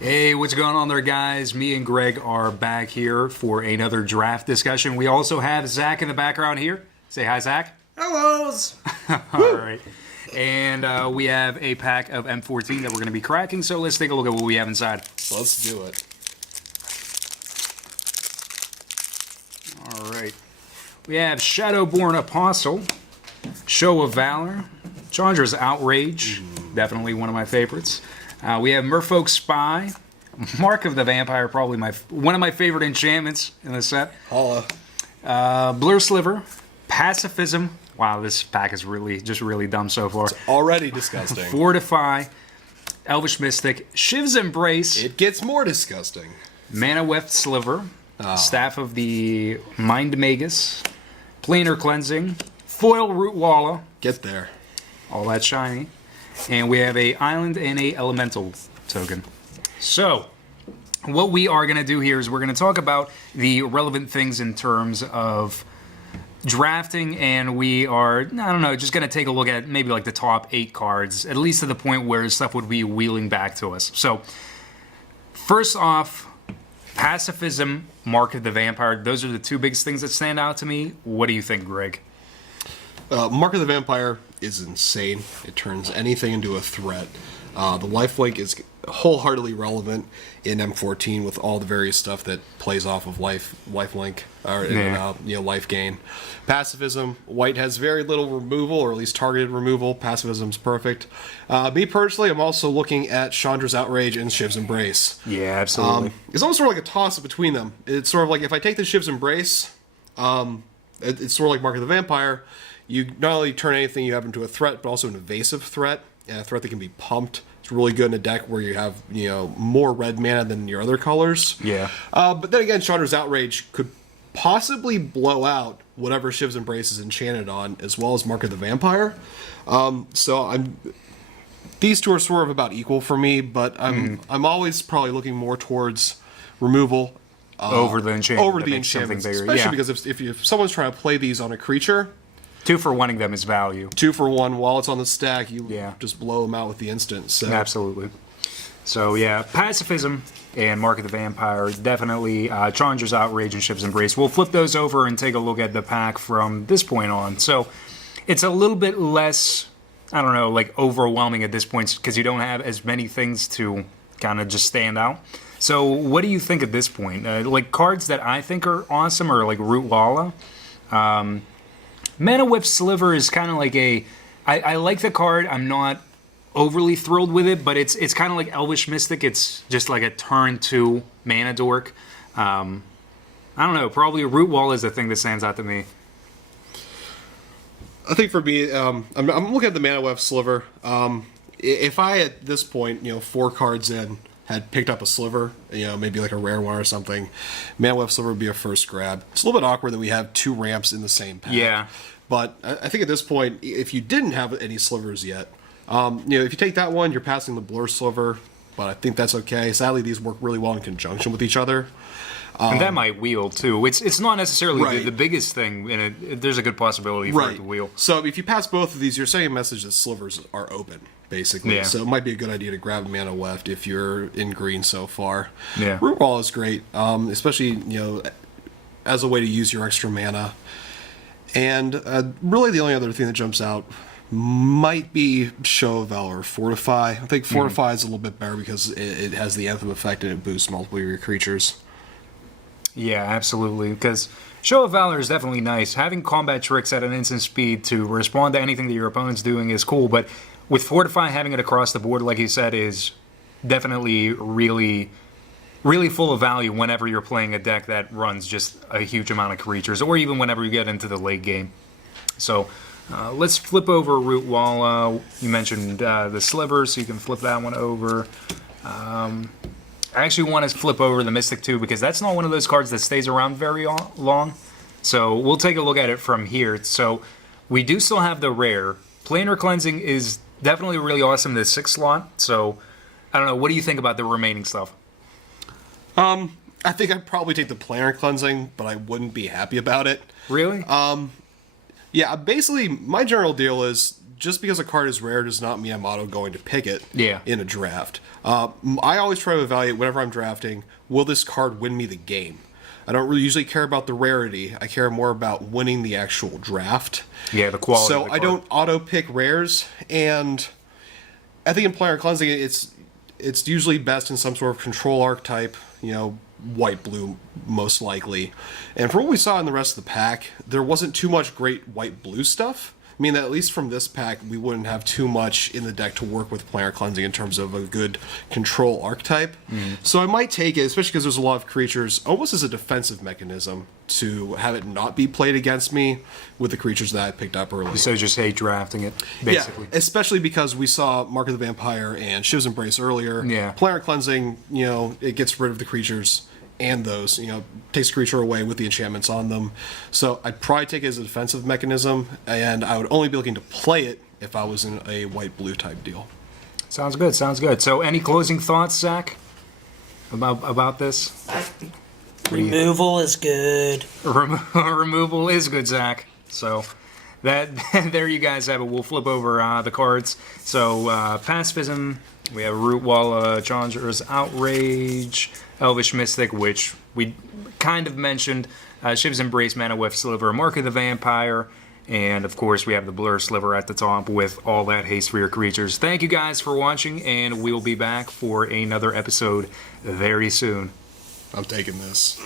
Hey, what's going on there, guys? Me and Greg are back here for another draft discussion. We also have Zach in the background here. Say hi, Zach. Hellos! All right. And we have a pack of M14 that we're going to be cracking, so let's take a look at what we have inside. Let's do it. All right. We have Shadowborn Apostle, Show of Valor, Chandra's Outrage, definitely one of my favorites. We have Merfolk Spy, Mark of the Vampire, probably one of my favorite enchantments in the set. Holla. Blur Sliver, Pacifism. Wow, this pack is really dumb so far. It's already disgusting. Fortify, Elvish Mystic, Shiv's Embrace. It gets more disgusting. Mana Weft Sliver, Staff of the Mind Magus, Planar Cleansing, Foil Root Walla. Get there. All that shiny. And we have a Island and a Elemental token. So, what we are going to do here is we're going to talk about the relevant things in terms of drafting, and we are, I don't know, just going to take a look at maybe like the top 8 cards, at least to the point where stuff would be wheeling back to us. So, first off, Pacifism, Mark of the Vampire. Those are the two biggest things that stand out to me. What do you think, Greg? Mark of the Vampire is insane. It turns anything into a threat. The lifelink is wholeheartedly relevant in M14 with all the various stuff that plays off of lifelink or life gain. Pacifism, white has very little removal, or at least targeted removal. Pacifism's perfect. Me personally, I'm also looking at Chandra's Outrage and Shiv's Embrace. Yeah, absolutely. It's almost sort of like a toss-up between them. It's sort of like if I take the Shiv's Embrace, it's sort of like Mark of the Vampire. You not only turn anything you have into a threat, but also an evasive threat, and a threat that can be pumped. It's really good in a deck where you have, more red mana than your other colors. Yeah. But then again, Chandra's Outrage could possibly blow out whatever Shiv's Embrace is enchanted on, as well as Mark of the Vampire. These two are sort of about equal for me, but I'm always probably looking more towards removal over the enchantment. Over the enchantments, especially because if someone's trying to play these on a creature. 2 for winning them is value. 2 for 1 while it's on the stack, you just blow them out with the instant. So. Absolutely. So yeah, Pacifism and Mark of the Vampire, definitely Chandra's Outrage and Shiv's Embrace. We'll flip those over and take a look at the pack from this point on. So it's a little bit less, I don't know, like overwhelming at this point because you don't have as many things to kind of just stand out. So what do you think at this point? Like cards that I think are awesome are like Root Walla. Mana Whip Sliver is kind of like I like the card. I'm not overly thrilled with it, but it's kind of like Elvish Mystic. It's just like a turn 2 mana dork. I don't know. Probably Root Wall is the thing that stands out to me. I think for me, I'm looking at the Mana Web Sliver. If I at this point, 4 cards in, had picked up a sliver, maybe like a rare one or something, Mana Web Sliver would be a first grab. It's a little bit awkward that we have 2 ramps in the same pack. Yeah. But I think at this point, if you didn't have any slivers yet, if you take that one, you're passing the Blur Sliver, but I think that's okay. Sadly, these work really well in conjunction with each other. And that might wheel, too. It's not necessarily Right. the biggest thing, and there's a good possibility for it to wheel. So if you pass both of these, you're sending a message that slivers are open, basically. Yeah. So it might be a good idea to grab Mana Weft if you're in green so far. Yeah. Root Wall is great, especially, as a way to use your extra mana. And really the only other thing that jumps out might be Show of Valor, Fortify. I think Fortify is a little bit better because it has the Anthem effect and it boosts multiple of your creatures. Yeah, absolutely. Because Show of Valor is definitely nice. Having combat tricks at an instant speed to respond to anything that your opponent's doing is cool. But with Fortify, having it across the board, like you said, is definitely really full of value whenever you're playing a deck that runs just a huge amount of creatures, or even whenever you get into the late game. So let's flip over Root Wall. You mentioned the Sliver, so you can flip that one over. I actually want to flip over the Mystic too, because that's not one of those cards that stays around very long. So we'll take a look at it from here. So we do still have the rare. Planar Cleansing is definitely really awesome, the 6 slot. So I don't know, what do you think about the remaining stuff? I think I'd probably take the Planar Cleansing, but I wouldn't be happy about it. Really? Yeah, basically, my general deal is just because a card is rare does not mean I'm auto going to pick it Yeah. in a draft. I always try to evaluate whenever I'm drafting, will this card win me the game? I don't really usually care about the rarity. I care more about winning the actual draft. Yeah, the quality. So of the I card. don't auto pick rares, and I think in Planar Cleansing, it's usually best in some sort of control archetype, white blue most likely. And from what we saw in the rest of the pack, there wasn't too much great white blue stuff. I mean, at least from this pack, we wouldn't have too much in the deck to work with Planar Cleansing in terms of a good control archetype. So I might take it, especially because there's a lot of creatures, almost as a defensive mechanism to have it not be played against me with the creatures that I picked up early. So just hate drafting it, basically. Yeah, especially because we saw Mark of the Vampire and Shiv's Embrace earlier. Yeah. Planar Cleansing, it gets rid of the creatures and those, takes a creature away with the enchantments on them. So I'd probably take it as a defensive mechanism, and I would only be looking to play it if I was in a white-blue type deal. Sounds good. Sounds good. So, any closing thoughts, Zach, about this? Removal is good. Removal is good, Zach. So that there you guys have it. We'll flip over the cards. So pacifism, we have Root Wall, Challenger's Outrage, Elvish Mystic, which we kind of mentioned, Shiv's Embrace, Mana Whiff Sliver, Mark of the Vampire, and of course we have the Blur Sliver at the top with all that haste for your creatures. Thank you guys for watching, and we'll be back for another episode very soon. I'm taking this.